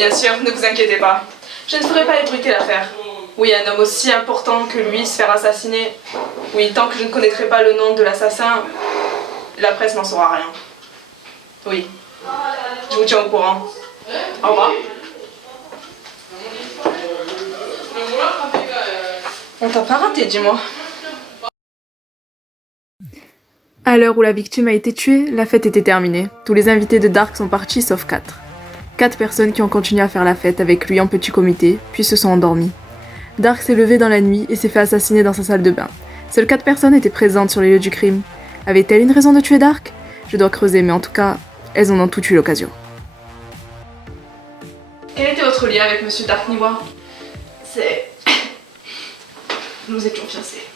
bien sûr, ne vous inquiétez pas. Je ne ferai pas ébruiter l'affaire. Oui, un homme aussi important que lui se faire assassiner. Oui, tant que je ne connaîtrai pas le nom de l'assassin, la presse n'en saura rien. Oui, je vous tiens au courant. Au revoir. On t'a pas raté, dis-moi. À l'heure où la victime a été tuée, la fête était terminée. Tous les invités de Dark sont partis sauf 4. 4 personnes qui ont continué à faire la fête avec lui en petit comité, puis se sont endormies. Dark s'est levé dans la nuit et s'est fait assassiner dans sa salle de bain. Seules 4 personnes étaient présentes sur les lieux du crime. Avait-elle une raison de tuer Dark? Je dois creuser, mais en tout cas, elles en ont toutes eu l'occasion. Quel était votre lien avec Monsieur Dark Niwa? C'est... Nous étions fiancés.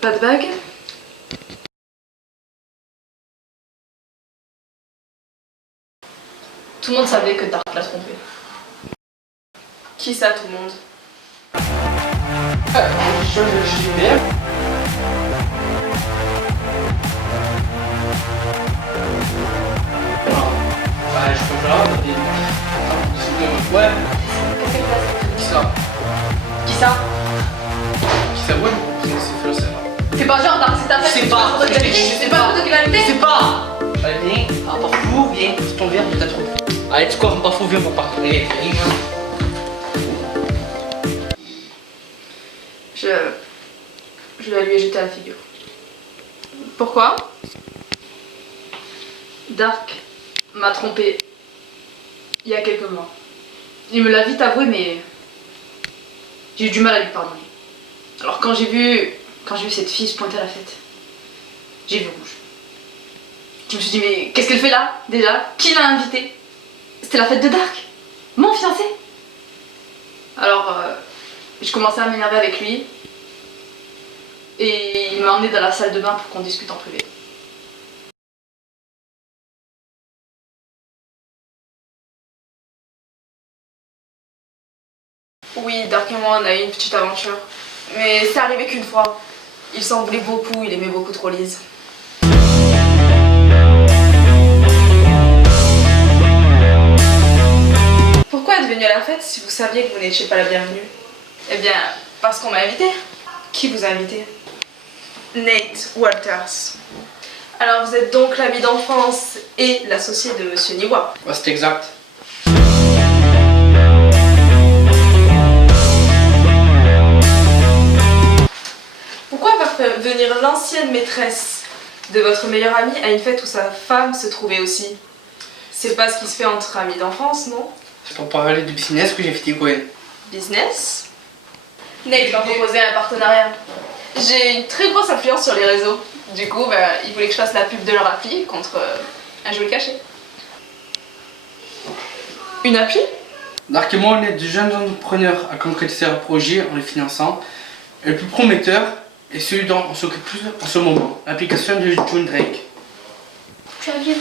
Pas de bague? Tout le monde savait que Dark l'a trompé. Qui ça, tout le monde? Ouais. Qui ça? Qui ça? Qui ça? Ouais, c'est fait ça. Fais pas genre, Dark, c'est ta fête. Je sais pas. C'est pas la popularité. Je sais pas. Allez, viens. Apporte-vous, viens. C'est ton verre, t'as trop. Allez, tu crois, on va fou, viens, on va partir. Allez, viens. Je vais lui jeter à la figure. Pourquoi? Dark m'a trompé il y a quelques mois. Il me l'a vite avoué, mais j'ai eu du mal à lui pardonner. Alors quand j'ai vu cette fille se pointer à la fête, j'ai vu rouge. Je me suis dit, mais qu'est-ce qu'elle fait là, déjà? Qui l'a invitée? C'était la fête de Dark, mon fiancé. Alors, je commençais à m'énerver avec lui. Et il m'a emmené dans la salle de bain pour qu'on discute en privé. Oui, Dark et moi, on a eu une petite aventure. Mais c'est arrivé qu'une fois. Il s'en voulait beaucoup, il aimait beaucoup trop Lise. Pourquoi êtes venu à la fête si vous saviez que vous n'étiez pas la bienvenue? Eh bien, parce qu'on m'a invité. Qui vous a invité? Nate Walters. Alors vous êtes donc l'ami d'enfance et l'associé de Monsieur Niwa. Ouais, c'est exact. Pourquoi avoir fait venir l'ancienne maîtresse de votre meilleur ami à une fête où sa femme se trouvait aussi? C'est pas ce qui se fait entre amis d'enfance, non? C'est pour parler de business que j'ai fait Gwen. Business? Nate m'a proposé un partenariat. J'ai une très grosse influence sur les réseaux. Du coup, ils voulaient que je fasse la pub de leur appli contre un jeu caché. Une appli? Dark et moi, on est de jeunes entrepreneurs à concrétiser un projet en les finançant. Et le plus prometteur est celui dont on s'occupe plus en ce moment, l'application de June Drake.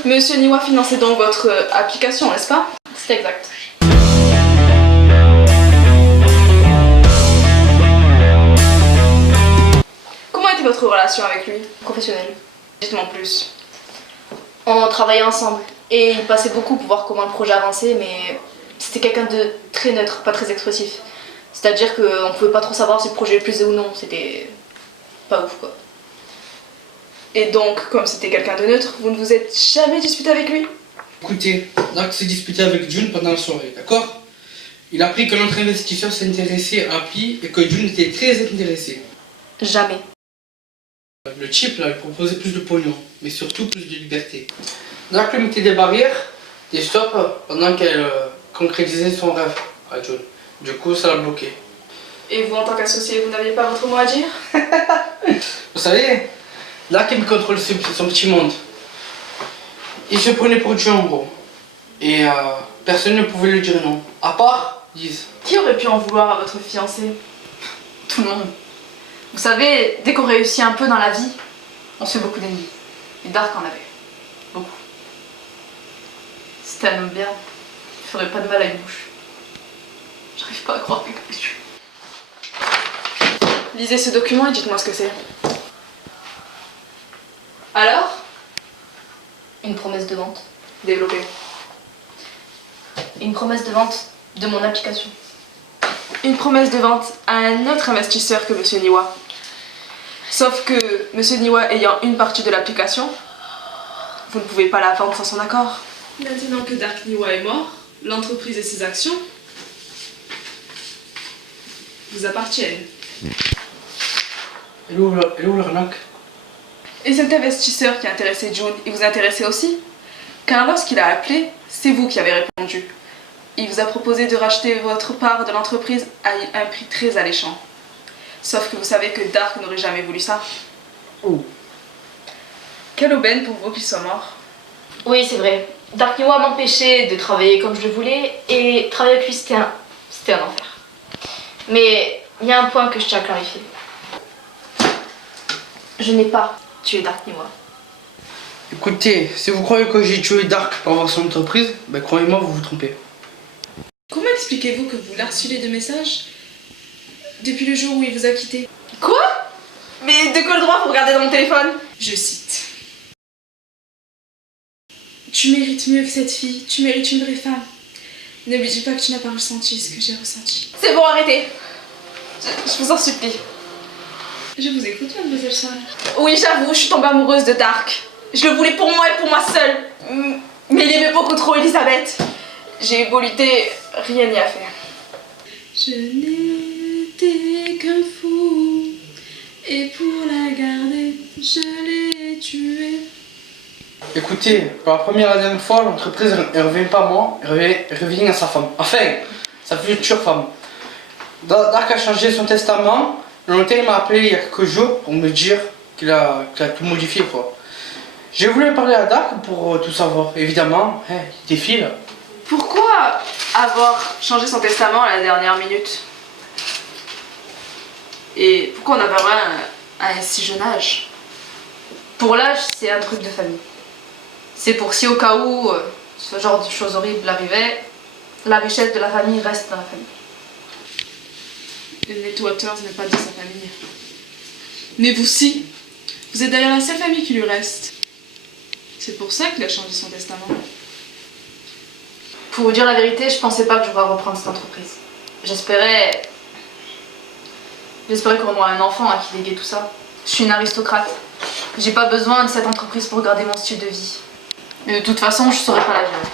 Monsieur Niwa finançait donc votre application, n'est-ce pas? C'est exact. Comment était votre relation avec lui? Professionnel. Dites-moi plus. On travaillait ensemble et il passait beaucoup pour voir comment le projet avançait, mais c'était quelqu'un de très neutre, pas très expressif. C'est-à-dire qu'on pouvait pas trop savoir si le projet lui plaisait ou non, c'était pas ouf quoi. Et donc, comme c'était quelqu'un de neutre, vous ne vous êtes jamais disputé avec lui? Écoutez, Dark s'est disputé avec June pendant la soirée, d'accord? Il a appris que notre investisseur s'intéressait à l'appli et que June était très intéressé. Jamais. Le type là, lui proposait plus de pognon, mais surtout plus de liberté. Dark lui mettait des barrières, des stops, pendant qu'elle concrétisait son rêve à June. Du coup, ça l'a bloqué. Et vous, en tant qu'associé, vous n'aviez pas votre mot à dire? Vous savez, Dark il contrôle son petit monde. Il se prenait pour Dieu en gros. Et personne ne pouvait lui dire non. À part Liz. Qui aurait pu en vouloir à votre fiancé? Tout le monde. Vous savez, dès qu'on réussit un peu dans la vie, on se fait beaucoup d'ennemis. Et Dark en avait. Beaucoup. C'était un homme bien. Il ferait pas de mal à une mouche. J'arrive pas à croire qu'il puisse tuer. Lisez ce document et dites-moi ce que c'est. Alors, une promesse de vente. Développé. Une promesse de vente de mon application. Une promesse de vente à un autre investisseur que Monsieur Niwa. Sauf que Monsieur Niwa ayant une partie de l'application, vous ne pouvez pas la vendre sans son accord. Maintenant que Dark Niwa est mort, l'entreprise et ses actions vous appartiennent. Et où l'arnaque? Et cet investisseur qui a intéressé June, il vous intéressait aussi? Car lorsqu'il a appelé, c'est vous qui avez répondu. Il vous a proposé de racheter votre part de l'entreprise à un prix très alléchant. Sauf que vous savez que Dark n'aurait jamais voulu ça. Oh. Quelle aubaine pour vous qu'il soit mort. Oui, c'est vrai. Dark Niwa m'empêchait de travailler comme je le voulais et travailler avec lui, c'était un enfer. Mais il y a un point que je tiens à clarifier. Je n'ai pas tué Dark Niwa. Écoutez, si vous croyez que j'ai tué Dark pour avoir son entreprise, ben croyez-moi, vous vous trompez. Comment expliquez-vous que vous l'harcelez de messages depuis le jour où il vous a quitté? Quoi? Mais de quel droit vous regardez dans mon téléphone? Je cite. Tu mérites mieux que cette fille, tu mérites une vraie femme. Ne lui dis pas que tu n'as pas ressenti ce que j'ai ressenti. C'est bon, arrêtez. Je vous en supplie. Je vous écoute, mademoiselle Swan. Oui, j'avoue, je suis tombée amoureuse de Dark. Je le voulais pour moi et pour moi seule. Mais il aimait beaucoup trop Elisabeth. J'ai beau lutter, rien n'y a fait. Je n'étais qu'un fou, et pour la garder, je l'ai tuée. Écoutez, pour la première et la dernière fois, l'entreprise ne revient pas à moi, elle revient à sa femme. Enfin, sa future femme. Dark a changé son testament. Le notaire m'a appelé il y a quelques jours pour me dire qu'il a tout modifié, quoi. J'ai voulu parler à Dark pour tout savoir. Évidemment, il défile. Pourquoi avoir changé son testament à la dernière minute? Et pourquoi on a pas vraiment à un si jeune âge? Pour l'âge, c'est un truc de famille. C'est pour si au cas où ce genre de choses horribles arrivait, la richesse de la famille reste dans la famille. Ned Waters n'est pas de sa famille. Mais vous si. Vous êtes d'ailleurs la seule famille qui lui reste. C'est pour ça qu'il a changé son testament. Pour vous dire la vérité, je pensais pas que je pourrais reprendre cette entreprise. J'espérais qu'on aurait un enfant à qui léguer tout ça. Je suis une aristocrate. J'ai pas besoin de cette entreprise pour garder mon style de vie. Mais de toute façon, je saurais pas la gérer.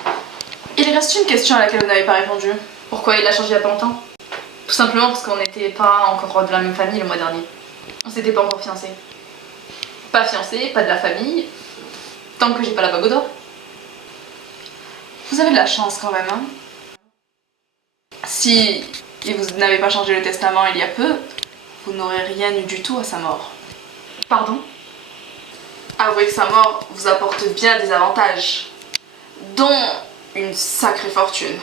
Il reste une question à laquelle vous n'avez pas répondu. Pourquoi il a changé il y a pas longtemps? Tout simplement parce qu'on n'était pas encore de la même famille le mois dernier. On s'était pas encore fiancés. Pas fiancés, pas de la famille, tant que j'ai pas la bague d'or. Vous avez de la chance quand même, hein. Si vous n'avez pas changé le testament il y a peu, vous n'aurez rien eu du tout à sa mort. Pardon? Avouez que sa mort vous apporte bien des avantages, dont une sacrée fortune.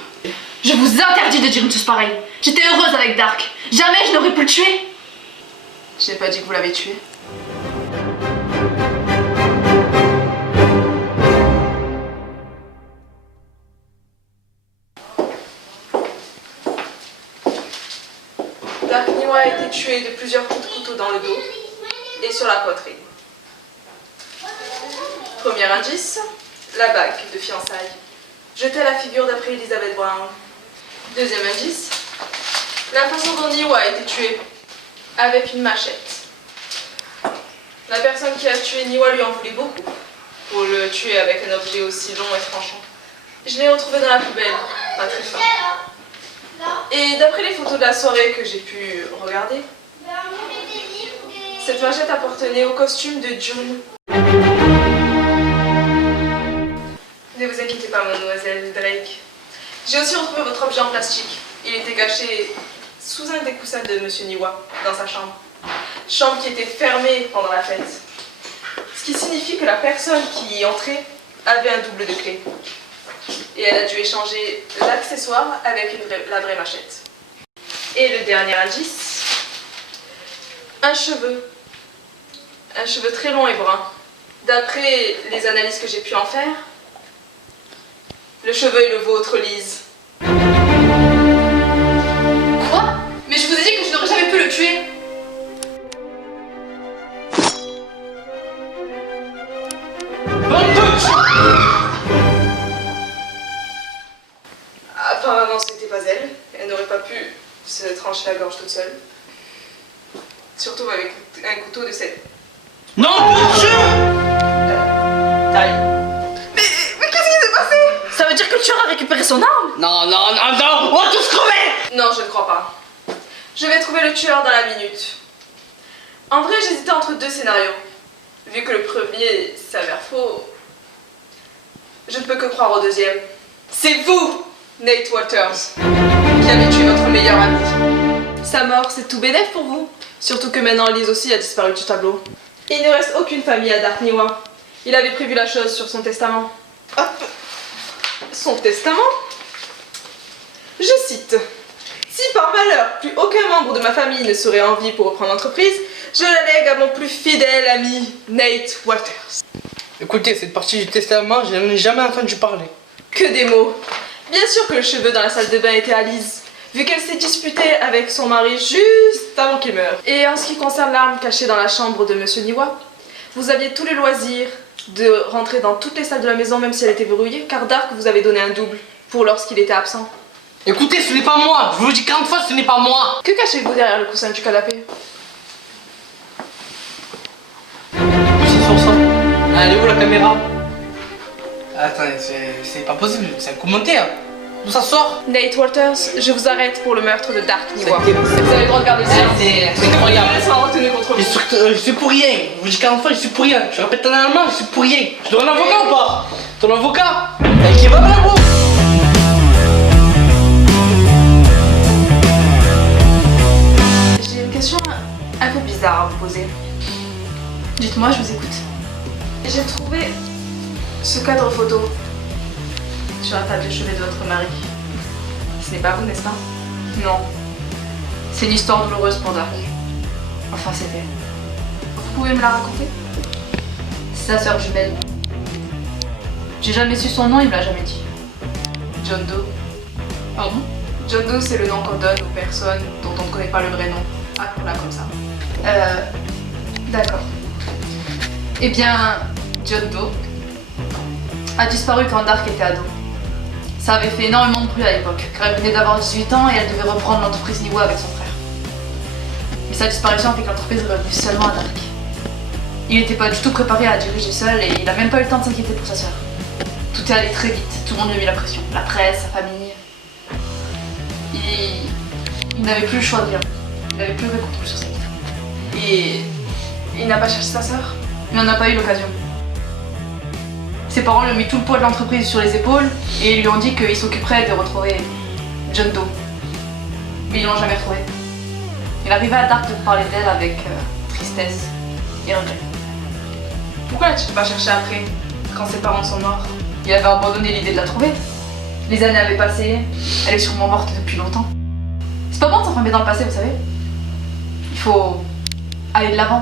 Je vous interdis de dire une chose pareille. J'étais heureuse avec Dark. Jamais je n'aurais pu le tuer. Je n'ai pas dit que vous l'avez tué. Dark Niwa a été tué de plusieurs coups de couteau dans le dos et sur la poitrine. Premier indice, la bague de fiançailles, jetée à la figure d'après Elizabeth Brown. Deuxième indice, la façon dont Niwa a été tué, avec une machette. La personne qui a tué Niwa lui en voulait beaucoup pour le tuer avec un objet aussi long et tranchant. Je l'ai retrouvé dans la poubelle, pas très fin. Et d'après les photos de la soirée que j'ai pu regarder, cette machette appartenait au costume de June. Ne vous inquiétez pas, mademoiselle Drake. J'ai aussi retrouvé votre objet en plastique. Il était caché sous un des coussins de Monsieur Niwa, dans sa chambre. Chambre qui était fermée pendant la fête. Ce qui signifie que la personne qui y entrait avait un double de clé. Et elle a dû échanger l'accessoire avec la vraie machette. Et le dernier indice, un cheveu. Un cheveu très long et brun. D'après les analyses que j'ai pu en faire, le cheveu est le vôtre, Lise. Quoi? Mais je vous ai dit que je n'aurais jamais pu le tuer. la gorge toute seule. Surtout avec un couteau de cette Non, monsieur! taille. Mais qu'est-ce qui s'est passé? Ça veut dire que le tueur a récupéré son arme? Non, on va tous crever! Non, je ne crois pas. Je vais trouver le tueur dans la minute. En vrai, j'hésitais entre deux scénarios. Vu que le premier s'avère faux, je ne peux que croire au deuxième. C'est vous, Nate Walters, qui avez tué votre meilleur ami. Sa mort, c'est tout bénef pour vous. Surtout que maintenant, Liz aussi a disparu du tableau. Il ne reste aucune famille à Dark Niwa. Il avait prévu la chose sur son testament. Hop. Son testament? Je cite. Si par malheur, plus aucun membre de ma famille ne serait en vie pour reprendre l'entreprise, je la lègue à mon plus fidèle ami, Nate Walters. Écoutez, cette partie du testament, je n'en ai jamais entendu parler. Que des mots. Bien sûr que le cheveu dans la salle de bain était à Liz, vu qu'elle s'est disputée avec son mari juste avant qu'il meure. Et en ce qui concerne l'arme cachée dans la chambre de Monsieur Niwa, vous aviez tous les loisirs de rentrer dans toutes les salles de la maison même si elle était verrouillée, car Dark vous avait donné un double pour lorsqu'il était absent. Écoutez, ce n'est pas moi. Je vous le dis 40 fois, ce n'est pas moi. Que cachez-vous derrière le coussin du canapé? C'est sur ça. Allez où la caméra? Attendez, c'est pas possible, c'est un commentaire. D'où ça sort? Nate Walters, je vous arrête pour le meurtre de Dark Niwa. C'est Vous avez le droit de garder le silence. C'est incroyable. Elle sera retenue contre vous. Je suis pour rien. Je vous dis 40 fois, je suis pour rien. Je répète en allemand, je suis pour rien. Je dois un avocat ou pas? Ton avocat? Qui va là, gros? J'ai une question un peu bizarre à vous poser. Dites-moi, je vous écoute. J'ai trouvé ce cadre photo sur la table de chevet de votre mari. Ce n'est pas vous, n'est-ce pas? Non. C'est une histoire douloureuse pour Dark. Enfin, c'était. Vous pouvez me la raconter? C'est sa sœur jumelle. J'ai jamais su son nom, il me l'a jamais dit. John Doe. Pardon? John Doe, c'est le nom qu'on donne aux personnes dont on ne connaît pas le vrai nom. Appelons-la comme ça. D'accord. Eh bien, John Doe a disparu quand Dark était ado. Ça avait fait énormément de bruit à l'époque, car elle venait d'avoir 18 ans et elle devait reprendre l'entreprise Niwa avec son frère. Mais sa disparition a fait que l'entreprise est revenue seulement à Dark. Il n'était pas du tout préparé à diriger seul et il a même pas eu le temps de s'inquiéter pour sa sœur. Tout est allé très vite, tout le monde lui a mis la pression. La presse, sa famille. Il n'avait plus le choix de vivre. Il n'avait plus le contrôle sur sa vie. Et il n'a pas cherché sa sœur? Il n'en a pas eu l'occasion. Ses parents lui ont mis tout le poids de l'entreprise sur les épaules et ils lui ont dit qu'ils s'occuperaient de retrouver John Doe. Mais ils l'ont jamais retrouvé. Il arrivait à Dark de parler d'elle avec tristesse et regret. Pourquoi n'as-tu pas cherché après, quand ses parents sont morts? Il avait abandonné l'idée de la trouver. Les années avaient passé, elle est sûrement morte depuis longtemps. C'est pas bon de s'enfermer dans le passé, vous savez. Il faut aller de l'avant.